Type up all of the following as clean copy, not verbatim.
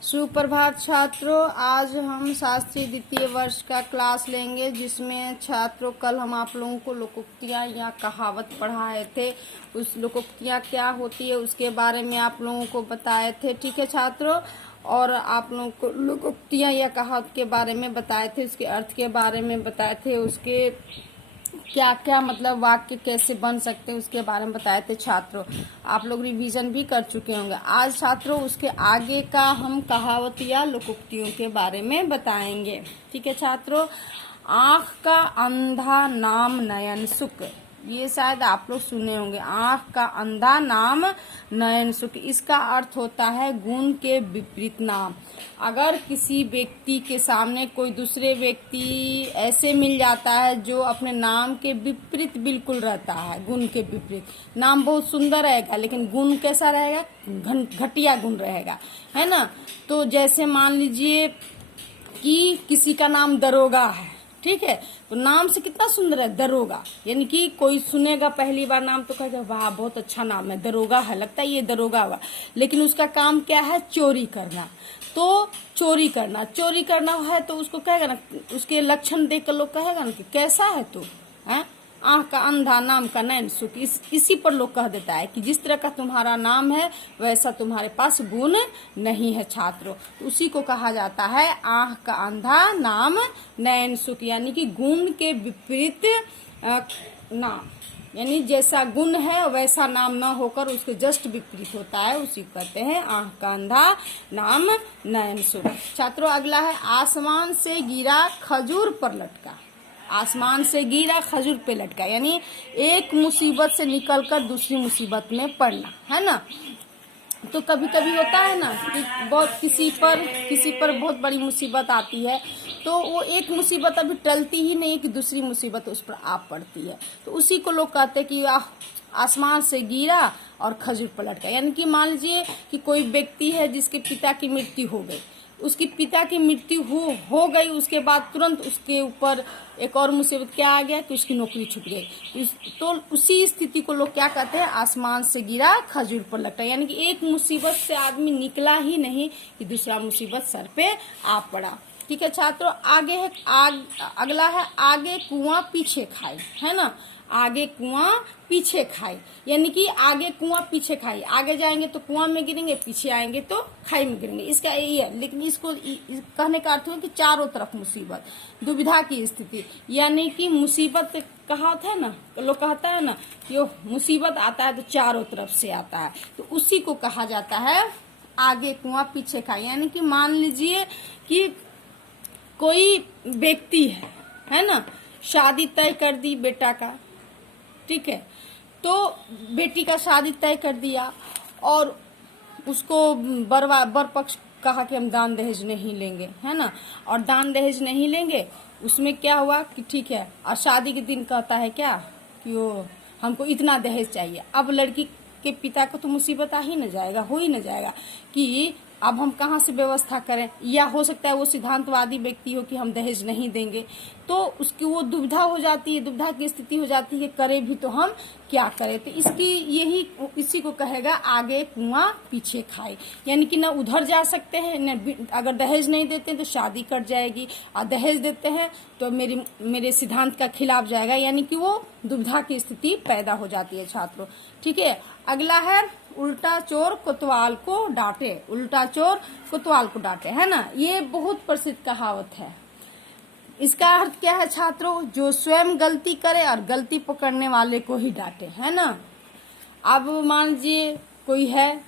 सुप्रभात छात्रों, आज हम शास्त्री द्वितीय वर्ष का क्लास लेंगे, जिसमें छात्रों कल हम आप लोगों को लोकोक्तियाँ या कहावत पढ़ाए थे। उस लोकोक्तियाँ क्या होती है उसके बारे में आप लोगों को बताए थे। ठीक है छात्रों, और आप लोगों को लोकोक्तियाँ या कहावत के बारे में बताए थे, उसके अर्थ के बारे में बताए थे, उसके क्या क्या मतलब वाक्य कैसे बन सकते हैं उसके बारे में बताए थे छात्रों। आप लोग रिवीजन भी कर चुके होंगे। आज छात्रों उसके आगे का हम कहावत या लोकोक्तियों के बारे में बताएंगे। ठीक है छात्रों। आँख का अंधा नाम नयन सुख, ये शायद आप लोग सुने होंगे। आँख का अंधा नाम नयन सुख, इसका अर्थ होता है गुण के विपरीत नाम। अगर किसी व्यक्ति के सामने कोई दूसरे व्यक्ति ऐसे मिल जाता है जो अपने नाम के विपरीत बिल्कुल रहता है, गुण के विपरीत, नाम बहुत सुंदर रहेगा लेकिन गुण कैसा रहेगा, घटिया गुण रहेगा, है ना। तो जैसे मान लीजिए कि किसी का नाम दरोगा है, ठीक है, तो नाम से कितना सुंदर है दरोगा, यानी कि कोई सुनेगा पहली बार नाम तो कहेगा वाह बहुत अच्छा नाम है, दरोगा है, लगता है ये दरोगा हुआ, लेकिन उसका काम क्या है, चोरी करना। तो चोरी करना है तो उसको कहेगा ना, उसके लक्षण देख कर लोग कहेगा ना कि कैसा है तू, है। आँख का अंधा नाम का नयन सुख, इसी पर लोग कह देता है कि जिस तरह का तुम्हारा नाम है वैसा तुम्हारे पास गुण नहीं है छात्रों। तो उसी को कहा जाता है आँख का अंधा नाम नयन सुख, यानी कि गुण के विपरीत नाम, यानी जैसा गुण है वैसा नाम ना होकर उसके जस्ट विपरीत होता है, उसी को कहते हैं आँख का अंधा नाम नयन सुख। छात्रों अगला है आसमान से गिरा खजूर पर लटका। आसमान से गिरा खजूर पे लटका, यानी एक मुसीबत से निकलकर दूसरी मुसीबत में पड़ना, है ना। तो कभी कभी होता है ना कि बहुत किसी पर बहुत बड़ी मुसीबत आती है, तो वो एक मुसीबत अभी टलती ही नहीं कि दूसरी मुसीबत उस पर आ पड़ती है। तो उसी को लोग कहते हैं कि आसमान से गिरा और खजूर पर लटका, यानी कि मान लीजिए कि कोई व्यक्ति है जिसके पिता की मृत्यु हो गई, उसकी पिता की मृत्यु हो गई, उसके बाद तुरंत उसके ऊपर एक और मुसीबत क्या आ गया कि उसकी नौकरी छूट गई। तो उसी स्थिति को लोग क्या कहते हैं, आसमान से गिरा खजूर पर लटका, यानी कि एक मुसीबत से आदमी निकला ही नहीं कि दूसरा मुसीबत सर पे आ पड़ा। ठीक है छात्रों, आगे है अगला है आगे कुआं पीछे खाई, है ना। आगे कुआं पीछे खाई, यानी कि आगे कुआं पीछे खाई, आगे जाएंगे तो कुआं में गिरेंगे, पीछे आएंगे तो खाई में गिरेंगे, इसका यही है। लेकिन इसको कहने का अर्थ है कि चारों तरफ मुसीबत, दुविधा की स्थिति, यानी कि मुसीबत कहावत है ना, लोग कहता है ना कि मुसीबत आता है तो चारों तरफ से आता है, तो उसी को कहा जाता है आगे कुआं पीछे खाई। यानी कि मान लीजिए कि कोई व्यक्ति है ना, शादी तय कर दी बेटा का, ठीक है, तो बेटी का शादी तय कर दिया और उसको बर पक्ष कहा कि हम दान दहेज नहीं लेंगे, है ना, और दान दहेज नहीं लेंगे। उसमें क्या हुआ कि ठीक है, और शादी के दिन कहता है क्या कि वो हमको इतना दहेज चाहिए। अब लड़की के पिता को तो मुसीबत आ ही न जाएगा, हो ही न जाएगा कि अब हम कहाँ से व्यवस्था करें, या हो सकता है वो सिद्धांतवादी व्यक्ति हो कि हम दहेज नहीं देंगे, तो उसकी वो दुविधा हो जाती है, दुविधा की स्थिति हो जाती है, करें भी तो हम क्या करें। तो इसी को कहेगा आगे कुआं पीछे खाए, यानी कि ना उधर जा सकते हैं, न अगर दहेज नहीं देते हैं तो शादी कट जाएगी, और दहेज देते हैं तो मेरे सिद्धांत का खिलाफ जाएगा, यानी कि वो दुविधा की स्थिति पैदा हो जाती है छात्रों। ठीक है, अगला है उल्टा चोर कोतवाल को डांटे। उल्टा चोर कोतवाल को डांटे, है ना, ये बहुत प्रसिद्ध कहावत है। इसका अर्थ क्या है छात्रों, जो स्वयं गलती करे और गलती पकड़ने वाले को ही डांटे, है ना। अब मान लीजिए कोई है,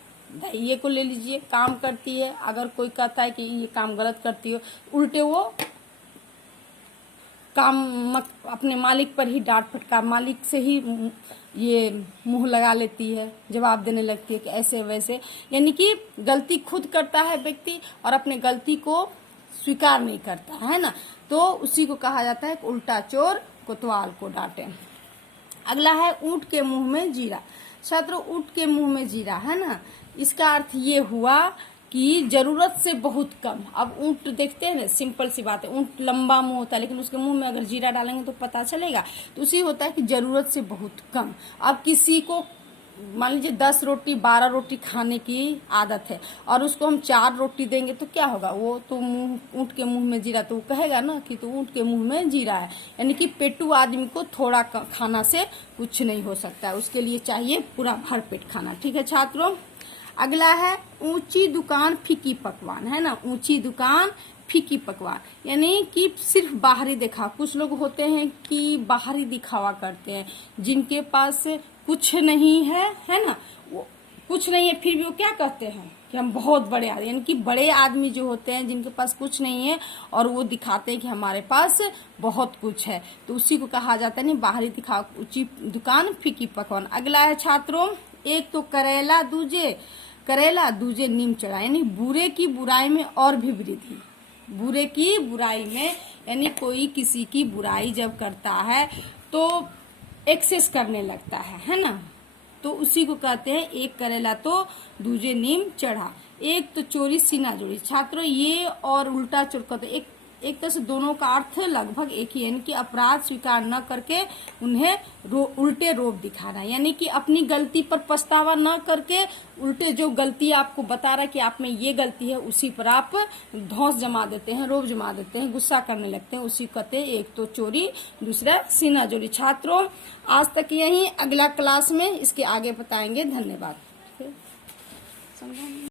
ये को ले लीजिए, काम करती है, अगर कोई कहता है कि ये काम गलत करती हो, उल्टे वो काम अपने मालिक पर ही डांट फटकार, मालिक से ही ये मुंह लगा लेती है, जवाब देने लगती है कि ऐसे वैसे, यानी कि गलती खुद करता है व्यक्ति और अपने गलती को स्वीकार नहीं करता, है ना। तो उसी को कहा जाता है उल्टा चोर कोतवाल को डांटे। अगला है ऊंट के मुंह में जीरा। छात्रों ऊंट के मुंह में जीरा, है ना, इसका अर्थ ये हुआ कि जरूरत से बहुत कम। अब ऊंट देखते हैं ना, सिंपल सी बात है, ऊंट लंबा मुंह होता है लेकिन उसके मुंह में अगर जीरा डालेंगे तो पता चलेगा, तो उसी होता है कि जरूरत से बहुत कम। अब किसी को मान लीजिए 10 रोटी 12 रोटी खाने की आदत है और उसको हम 4 रोटी देंगे तो क्या होगा, वो तो मुंह ऊँट के मुंह में जीरा, तो वो कहेगा ना कि तो ऊँट के मुंह में जीरा है। यानी कि पेटू आदमी को थोड़ा खाना से कुछ नहीं हो सकता है, उसके लिए चाहिए पूरा भरपेट खाना। ठीक है छात्रों, अगला है ऊंची दुकान फीकी पकवान, है ना। ऊंची दुकान फीकी पकवान यानी कि सिर्फ बाहरी दिखावा। कुछ लोग होते हैं कि बाहरी दिखावा करते हैं, जिनके पास कुछ नहीं है ना, वो कुछ नहीं है फिर भी वो क्या कहते हैं कि हम बहुत बड़े आदमी, यानी कि बड़े आदमी जो होते हैं जिनके पास कुछ नहीं है और वो दिखाते हैं कि हमारे पास बहुत कुछ है, तो उसी को कहा जाता है नहीं बाहरी दिखावा, ऊंची दुकान फीकी पकवान। अगला है छात्रों, एक तो करेला दूजे नीम चढ़ा, यानी बुरे की बुराई में और भी वृद्धि। बुरे की बुराई में यानी कोई किसी की बुराई जब करता है तो एक्सेस करने लगता है ना, तो उसी को कहते हैं एक करेला तो दूजे नीम चढ़ा। एक तो चोरी सीना जोड़ी। छात्रों ये और उल्टा चोर कहते एक तरह से दोनों का अर्थ लगभग एक ही है, यानी कि अपराध स्वीकार न करके उन्हें उल्टे रोप दिखाना, यानी कि अपनी गलती पर पछतावा न करके उल्टे जो गलती आपको बता रहा है कि आप में ये गलती है उसी पर आप धौंस जमा देते हैं, रोब जमा देते हैं, गुस्सा करने लगते हैं, उसी कहते हैं एक तो चोरी दूसरा सीना जोड़ी। छात्रों आज तक यही, अगला क्लास में इसके आगे बताएंगे। धन्यवाद।